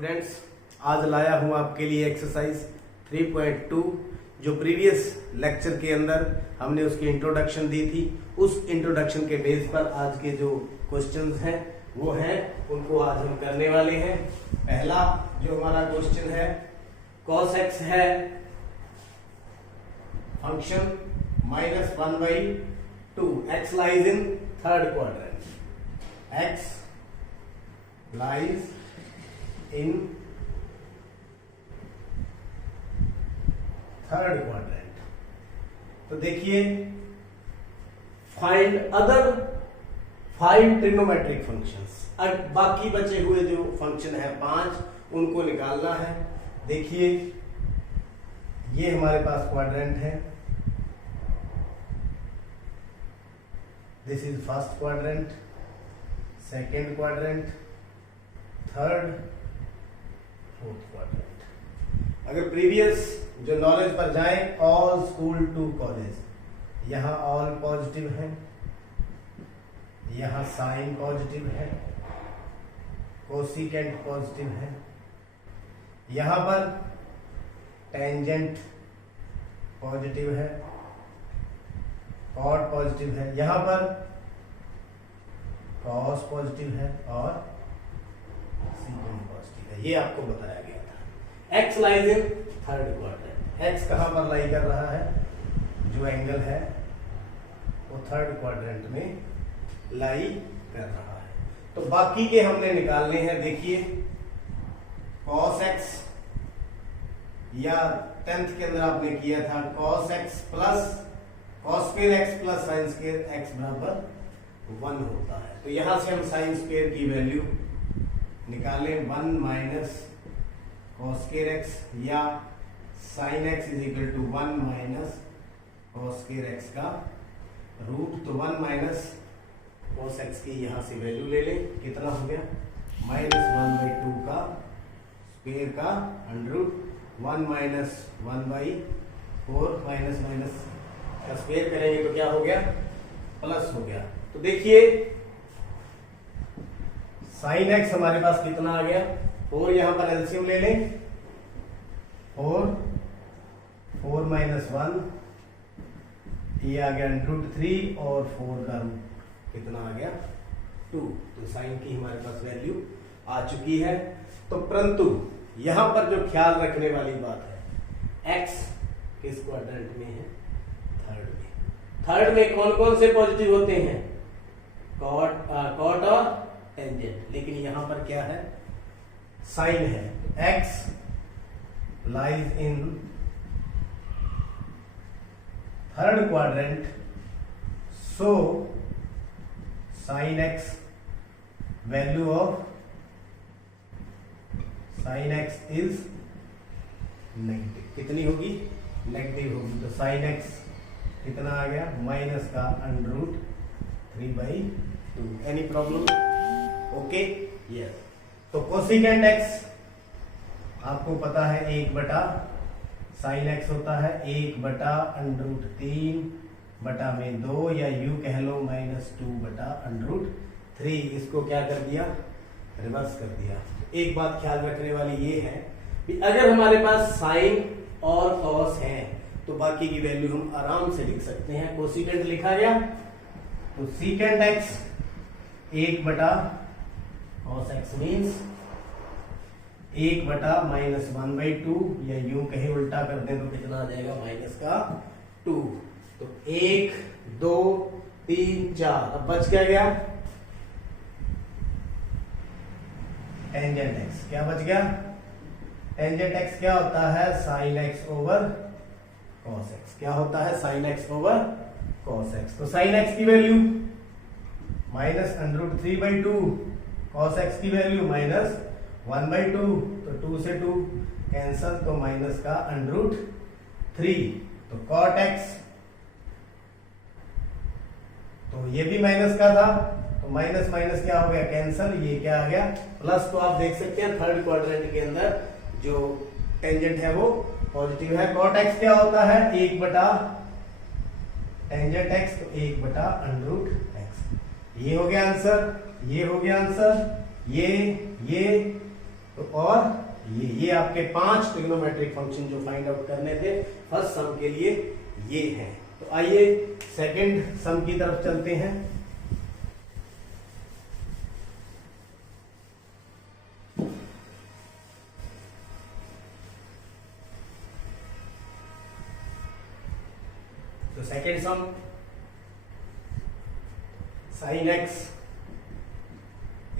Students, आज लाया हूं आपके लिए एक्सरसाइज 3.2 जो प्रीवियस लेक्चर के अंदर हमने उसकी इंट्रोडक्शन दी थी। उस इंट्रोडक्शन के बेस पर आज के जो क्वेश्चंस हैं वो हैं, उनको आज हम करने वाले हैं। पहला जो हमारा क्वेश्चन है, cos x है function -1/2, x lies in third quadrant, x lies in third quadrant. तो देखिए, फाइंड अदर 5 ट्रिग्नोमेट्रिक फंक्शंस। अब बाकी बचे हुए जो फंक्शन है 5, उनको निकालना है। देखिए, ये हमारे पास क्वाड्रेंट है, this is first quadrant, second quadrant, third, fourth quadrant. अगर प्रीवियस जो नॉलेज पर जाएं, ऑल स्कूल टू कॉलेज, यहां ऑल पॉजिटिव है, यहां साइन पॉजिटिव है, कोसिकेंट पॉजिटिव है, यहां पर टेंजेंट पॉजिटिव है, कॉट पॉजिटिव है, यहां पर कॉस पॉजिटिव है और सीकेंट पॉजिटिव है। ये आपको बताया गया था। X lies in third quadrant. X कहां पर लाई कर रहा है? जो एंगल है वो थर्ड क्वाड्रेंट में लाई कर रहा है। तो बाकी के हमने निकालने हैं। देखिए, cos x, या 10th के अंदर आपने किया था cos x plus cos square x plus sine square x बराबर 1 होता है। तो यहां से हम साइन स्क्वायर की वैल्यू निकालें, 1 माइनस cos स्क्वायर x, या sine x is equal to 1 minus cos square x का रूट। तो 1 माइनस cos x की यहां से वैल्यू ले लें, कितना हो गया? -1/2 का स्क्वायर का under root, 1 minus 1/4, minus minus का स्क्वायर करेंगे तो क्या हो गया? प्लस हो गया। तो देखिए, साइन x हमारे पास कितना आ गया? 4, यहां पर एलसीएम ले लें, 4 माइनस 1, ये आ गया √3, और 4 का रूट कितना आ गया? 2। तो साइन की हमारे पास वैल्यू आ चुकी है। तो परंतु यहां पर जो ख्याल रखने वाली बात है, x किस क्वाड्रेंट में है? थर्ड में। थर्ड में कौन कौन से पॉजिटिव होते हैं? कॉट और टेंजेंट। लेकिन यहां पर क्या है? साइन है। x lies in third quadrant, so sine x value of sine x is negative. कितनी होगी? नेगेटिव होगी। तो साइन x कितना आ गया? माइनस का √3/2। Any problem? Okay, yes. तो कोसिकेंट x आपको पता है 1 बटा साइन x होता है 1 बटा √3 बटा में 2, या यू कह लो -2 बटा √3। इसको क्या कर दिया? रिवर्स कर दिया। एक बात ख्याल रखने वाली ये है कि अगर हमारे पास साइन और कॉस है तो बाकी की वैल्यू हम आराम से लिख सकते हैं। कोसिकेंट लिखा गया, तो सीकेंट x 1 बटा cos x मीन्स 1 बटा -1/2, या यूं कहे उल्टा कर दें तो कितना आ जाएगा? माइनस का 2। तो 1, 2, 3, 4, अब बच क्या गया? Tangent x। क्या बच गया? टेंजेंट x क्या होता है? Sine x over cos x। क्या होता है? Sine x over cos x। तो साइन x की वैल्यू -√3/2, cos x की वैल्यू -1/2, तो 2 से 2 कैंसल, तो माइनस का √3। तो cot x, तो ये भी माइनस का था, तो माइनस माइनस क्या हो गया? कैंसल। ये क्या आ गया? प्लस। तो आप देख सकते हैं थर्ड क्वाड्रेंट के अंदर जो टेंजेंट है वो पॉजिटिव है। cot x क्या होता है? 1 बटा टेंजेंट x, तो 1 बटा √x। ये हो गया आंसर, ये हो गया आंसर, ये तो और ये आपके 5 ट्रिग्नोमेट्रिक फंक्शन जो फाइंड आउट करने थे फर्स्ट सम के लिए ये हैं। तो आइए सेकंड सम की तरफ चलते हैं। तो second some sin x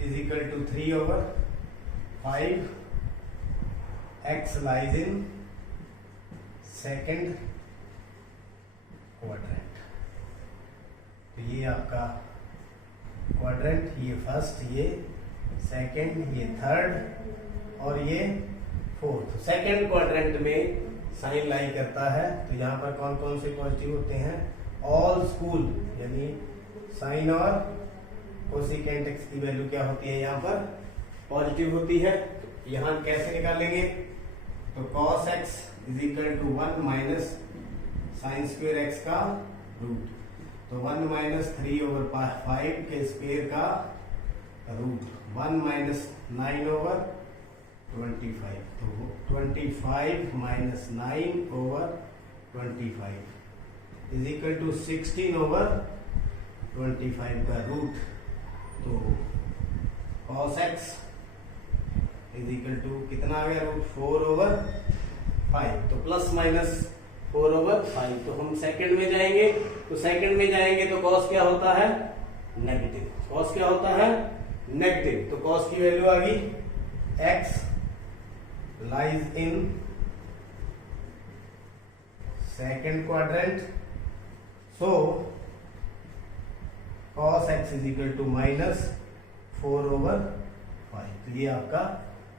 is equal to 3/5 x lies in second quadrant। तो ये आपका क्वाड्रेंट, ये फर्स्ट, ये सेकंड, ये थर्ड और ये फोर्थ। सेकंड क्वाड्रेंट में साइन लाई करता है। तो यहाँ पर कौन कौन से पॉजिटिव होते हैं? ऑल स्कूल, यानी साइन और कोसिकेंट एक्स की वैल्यू क्या होती है? यहाँ पर पॉजिटिव होती है। तो यहाँ कैसे निकालेंगे? तो cos x is equal to 1 minus sine square x का रूट। तो 1 माइनस 3/5 के स्क्वेयर का रूट, 1 माइनस 9/25। तो 25 माइनस 9/25 इज इक्वल टू 16/25 का रूट। तो cos x is equal to कितना आ गया? रूट 4/5। तो प्लस माइनस 4/5। तो हम सेकंड में जाएंगे। तो सेकंड में जाएंगे तो cos क्या होता है? नेगेटिव। cos क्या होता है? नेगेटिव। तो cos की वैल्यू आ गई x lies in second quadrant, so cos x is equal to minus 4/5। तो ये आपका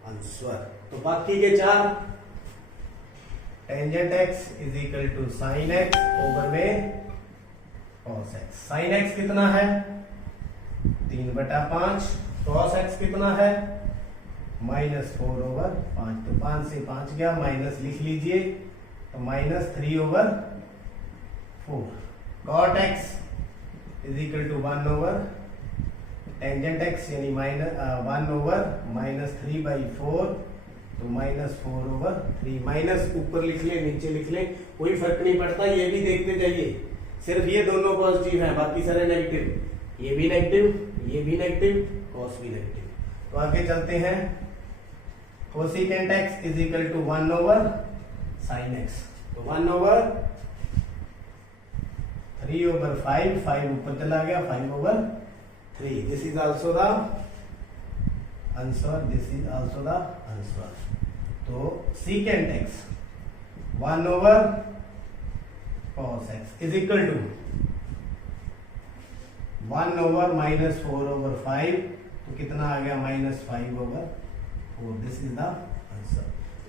आंसर। तो बाकी के चार, tangent x is equal to sin x over में cos x। sin x कितना है? 3/5। cos x कितना है? -4/5। तो 5 से 5 गया, माइनस लिख लीजिए। तो -3/4। cot x is equal to 1/, tangent x यानी 1/-3/4। तो -4/3। माइनस ऊपर लिख ले, नीचे लिख ले, कोई फर्क नहीं पड़ता। ये भी देखते जाइए, सिर्फ ये दोनों पॉजिटिव हैं, बाकी सारे नेगेटिव। ये भी नेगेटिव, ये भी नेगेटिव, cos भी नेगेटिव। तो आगे चलते हैं। Cosecant x is equal to 1/sin x। तो 1/3/5, 5 ऊपर चला गया, 5/3। This is also the answer, this is also the answer. तो secant x 1/cos x is equal to 1/-4/5। तो कितना आ गया? -5/4। This is the answer.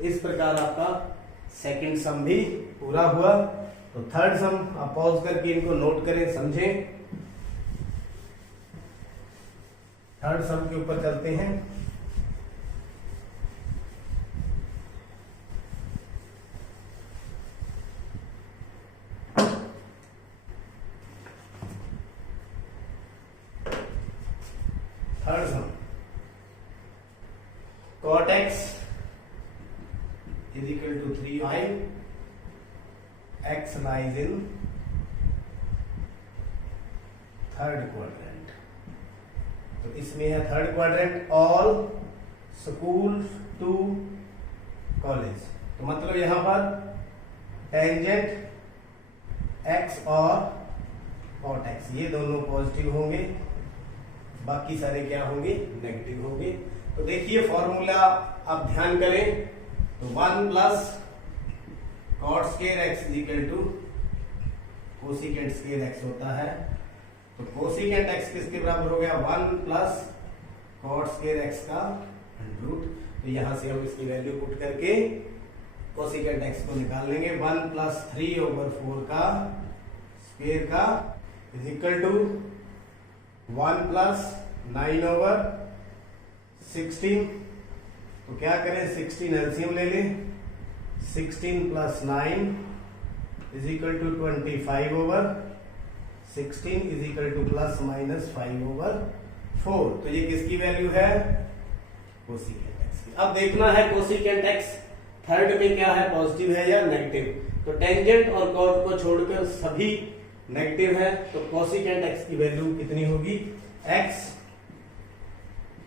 इस प्रकार आपका सेकंड सम भी पूरा हुआ। तो थर्ड सम आप पॉज करके इनको नोट करें, समझें। थर्ड सम के ऊपर चलते हैं। Third sum, cot x is equal to 3/5 x lies in third quadrant. तो इसमें है third quadrant, all school to college. तो मतलब यहां पर टेंजेंट x और cot x ये दोनों पॉजिटिव होंगे, बाकी सारे क्या होंगे? नेगेटिव होंगे। तो देखिए फॉर्मूला आप ध्यान करें। तो 1 plus cot square x is equal to cosecant square x होता है। तो कोसिकेंट x किसके बराबर हो गया? 1 प्लस cot स्क्वायर x का रूट। तो यहां से हम इसकी वैल्यू पुट करके कोसिकेंट x को निकाल लेंगे। 1 प्लस 3/4 का स्क्वायर का इज इक्वल टू 1 प्लस 9/16। तो क्या करें? 16 एलसीएम ले लें। 16 plus 9 is equal to 25/16 is equal to plus minus 5/4। तो ये किसकी वैल्यू है? कोसिकेंट x की अब देखना है कोसिकेंट एक्स थर्ड में क्या है, पॉजिटिव है या नेगेटिव। तो टेंजेंट और कॉट को छोड़कर सभी नेगेटिव है, तो कोसिकेंट एक्स की वैल्यू कितनी होगी, x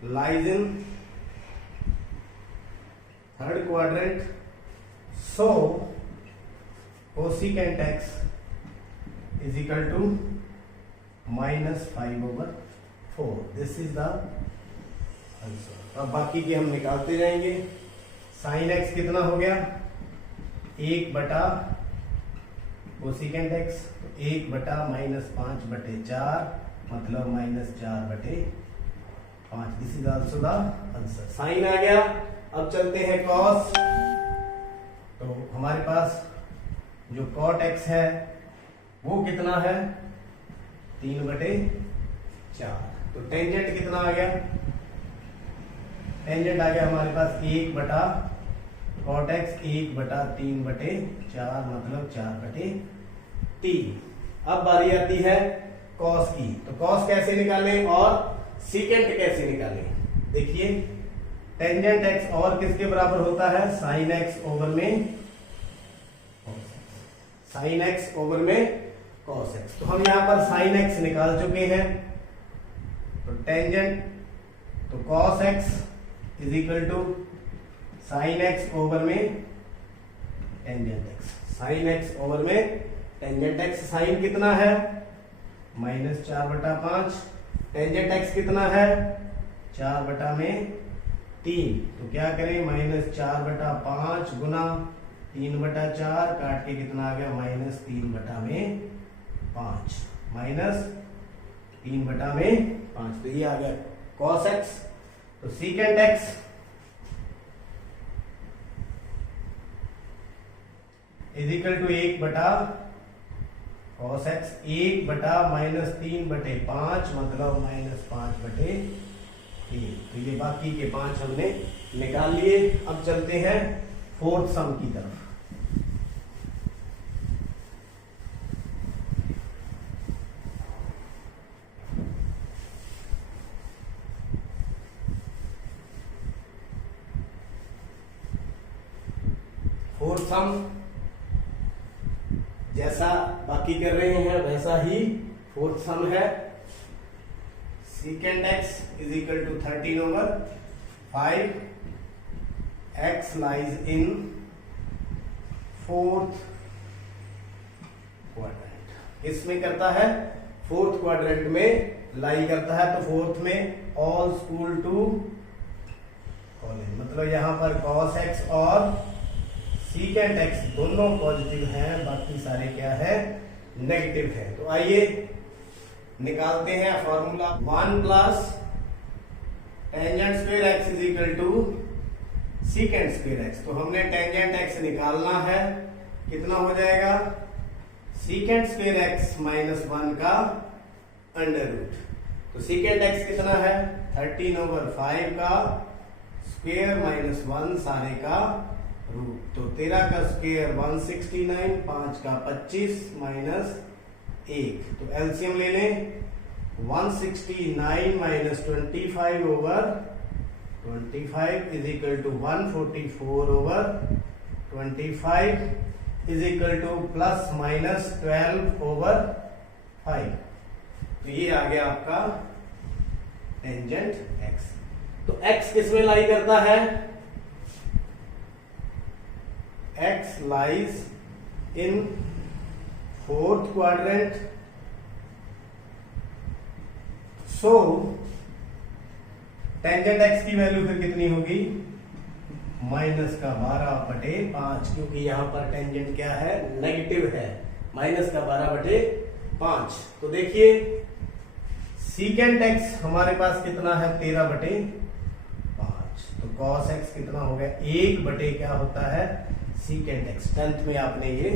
lies in third quadrant, so cosecant x is equal to -5/4। This is the answer. अब बाकी के हम निकालते जाएंगे। साइन एक्स कितना हो गया, 1 कोसिकेंट एक्स, 1 -5/4 मतलब -4/5। This is also the answer. Sine आ गया। अब चलते हैं कॉस। तो हमारे पास जो कॉट एक्स है वो कितना है, 3/4। तो टेंजेंट कितना आ गया, टेंजेंट आ गया हमारे पास 1 कॉट एक्स 1/3/4 मतलब 4/3। अब बारी आती है कॉस की। तो कॉस कैसे निकालें और सीकेंट कैसे निकालें। देखिए टेंजेंट एक्स और किसके बराबर होता है, साइन एक्स ओवर में साइन एक्स ओवर में कॉस एक्स। तो हम यहां पर साइन एक्स निकाल चुके हैं। तो टेंजेंट तो cos x is equal to sine x over में tangent x, sine x over में टेंजेंट एक्स। साइन कितना है, -4/5। टेंजेंट एक्स कितना है, 4/3। तो क्या करें, -4/5 गुना 3/4 काट के कितना आ गया, -3/5 -3/5। तो ये आ गया cos x। तो secant x is equal to 1/cos x, 1/-3/5 मतलब -5/3। तो ये बाकी के 5 हमने निकाल लिए। अब चलते हैं फोर्थ सम की तरफ। फोर्थ सम जैसा बाकी कर रहे हैं वैसा ही फोर्थ सम है। secant x is equal to 13/5। x lies in fourth quadrant। इसमें करता है फोर्थ क्वाड्रेंट में लाई करता है। तो फोर्थ में ऑल स्कूल टू कॉलेज, मतलब यहां पर cos x और secant x दोनों पॉजिटिव हैं, बाकी सारे क्या है, नेगेटिव है। तो आइए निकालते हैं formula. 1 tangent square x is equal to secant square x। तो हमने टेंजेंट x निकालना है, कितना हो जाएगा, secant स्क्वायर x -1 का अंडर रूट। तो secant x कितना है, 13/5 का स्क्वायर -1 सारे का रूट। तो 13 का स्क्वायर 169, 5 का 25 -1। तो एलसीएम ले लें, 169 -25/25 is equal to 144/25 is equal to ±12/5। तो ये आ गया आपका टेंजेंट x। तो x किस में लाई करता है, x lies in fourth quadrant, so tangent x की वैल्यू फिर कितनी होगी, -12/5, क्योंकि यहां पर टेंजेंट क्या है, नेगेटिव है, -12/5। तो देखिए secant x हमारे पास कितना है, 13/5। तो cos x कितना हो गया, 1 क्या होता है, secant x। 10th में आपने ये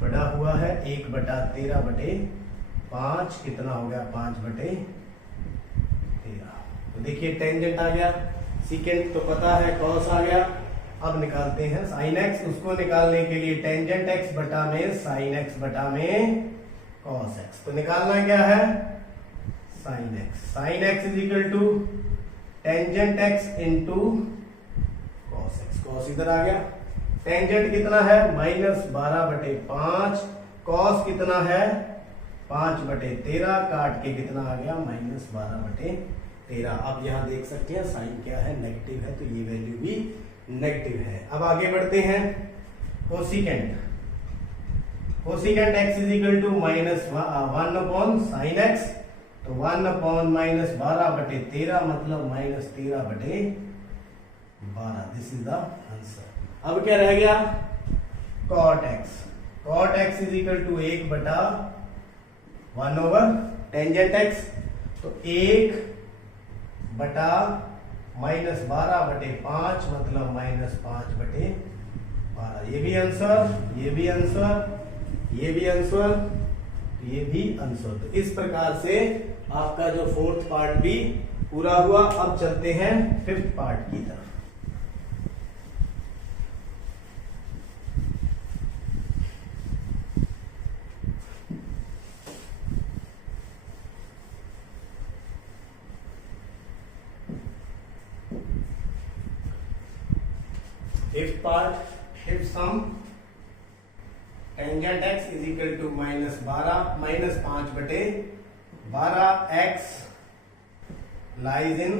पढ़ा हुआ है, 1/13/5 कितना हो गया, 5/13। तो देखिए टेंजेंट आ गया, secant तो पता है, cos आ गया। अब निकालते हैं sin x। उसको निकालने के लिए टेंजेंट x बटा में sin x बटा में cos x। तो निकालना क्या है, sin x। sin x is equal to tangent x into cos x, cos इधर आ गया। टेंजेंट कितना है -12/5, cos कितना है 5/13, काट के कितना आ गया -12/13। अब यहां देख सकते हैं साइन क्या है, नेगेटिव है, तो ये वैल्यू भी नेगेटिव है। अब आगे बढ़ते हैं। Cosecant x is equal to -1/sin x, तो 1/-12/13 मतलब -13/12। This is the answer. अब क्या रह गया, cot x is equal to 1/1/टेंजेंट x, तो 1/-12/5 मतलब -5/12। ये भी आंसर, ये भी आंसर, ये भी आंसर, ये भी आंसर। तो इस प्रकार से आपका जो फोर्थ पार्ट भी पूरा हुआ। अब चलते हैं फिफ्थ पार्ट की तरफ। Fifth part, fifth sum, tangent x is equal to -5/12 x lies in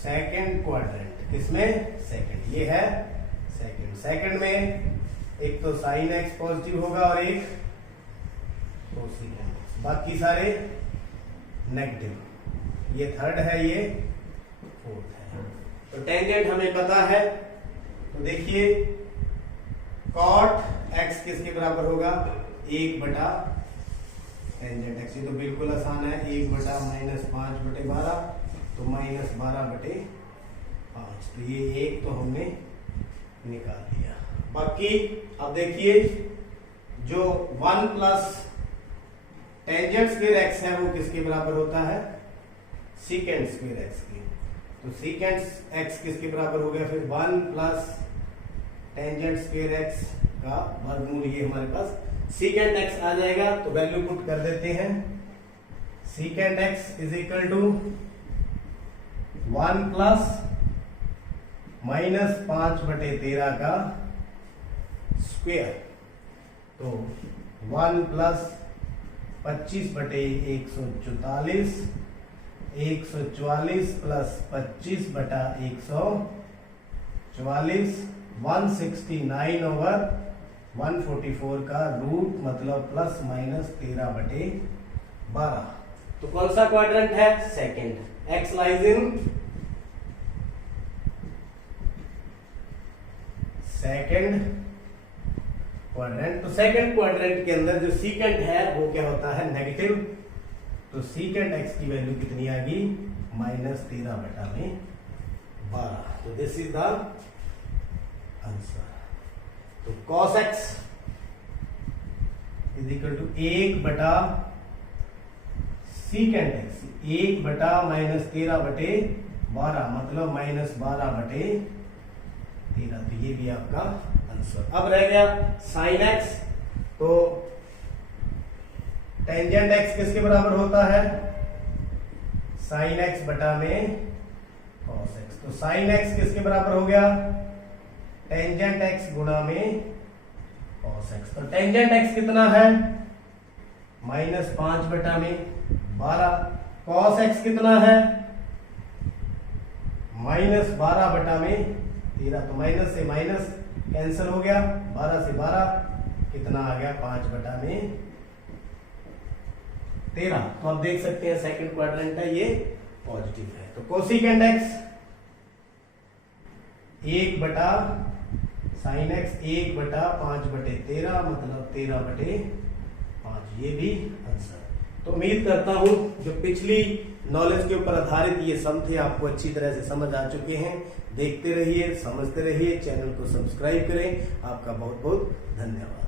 second quadrant. किसमें, सेकेंड, ये है सेकेंड। सेकेंड में एक तो साइन x पॉजिटिव होगा और एक कोसेकेंट, बाकी सारे नेगेटिव। ये थर्ड है, ये फोर्थ है। तो टेंजेंट हमें पता है, तो देखिए cot x किसके बराबर होगा, 1/टेंजेंट x। ये तो बिल्कुल आसान है, 1/-5/12 तो -12/5। तो ये एक तो हमने निकाल लिया। बाकी अब देखिए जो 1 प्लस टेंजेंट स्क्वायर x है वो किसके बराबर होता है, सीकेंट स्क्वायर x की। तो सीकेंट x किसके बराबर हो गया, फिर 1 प्लस टेंजेंट स्क्वायर x का वर्गमूल, ये हमारे पास सीकेंट x आ जाएगा। तो वैल्यू पुट कर देते हैं। Secant x is equal to 1 plus -5/13 का स्क्वायर, तो 1 प्लस 25/144, 144 प्लस 25/144, 169/144 का रूट मतलब ±13/12। तो कौन सा क्वाड्रेंट है, second. x lies in second quadrant. तो सेकंड क्वाड्रेंट के अंदर जो सीकेंट है वो क्या होता है, नेगेटिव। तो सीकेंट x की वैल्यू कितनी आ गई, -13/12। तो दिस इज द आंसर। तो cos x is equal to 1/, secant x 1/-13/12 मतलब -12/13। तो ये भी आपका आंसर। अब रह गया साइन x। तो टेंजेंट x किसके बराबर होता है, साइन x बटा में cos x। तो साइन x किसके बराबर हो गया, टेंजेंट x गुणा में cos x। तो टेंजेंट x कितना है, -5/12। cos x कितना है, -12/13। तो माइनस से माइनस कैंसिल हो गया, 12 से 12 कितना आ गया, 5/13। तो आप देख सकते हैं सेकंड क्वाड्रेंट है, ये पॉजिटिव है। तो कोसिकेंट x 1/sin x 1/5/13 मतलब 13/5। ये भी आंसर। तो उम्मीद करता हूं जो पिछली नॉलेज के ऊपर आधारित ये सम थे आपको अच्छी तरह से समझ आ चुके हैं। देखते रहिए, समझते रहिए, चैनल को सब्सक्राइब करें। आपका बहुत बहुत धन्यवाद।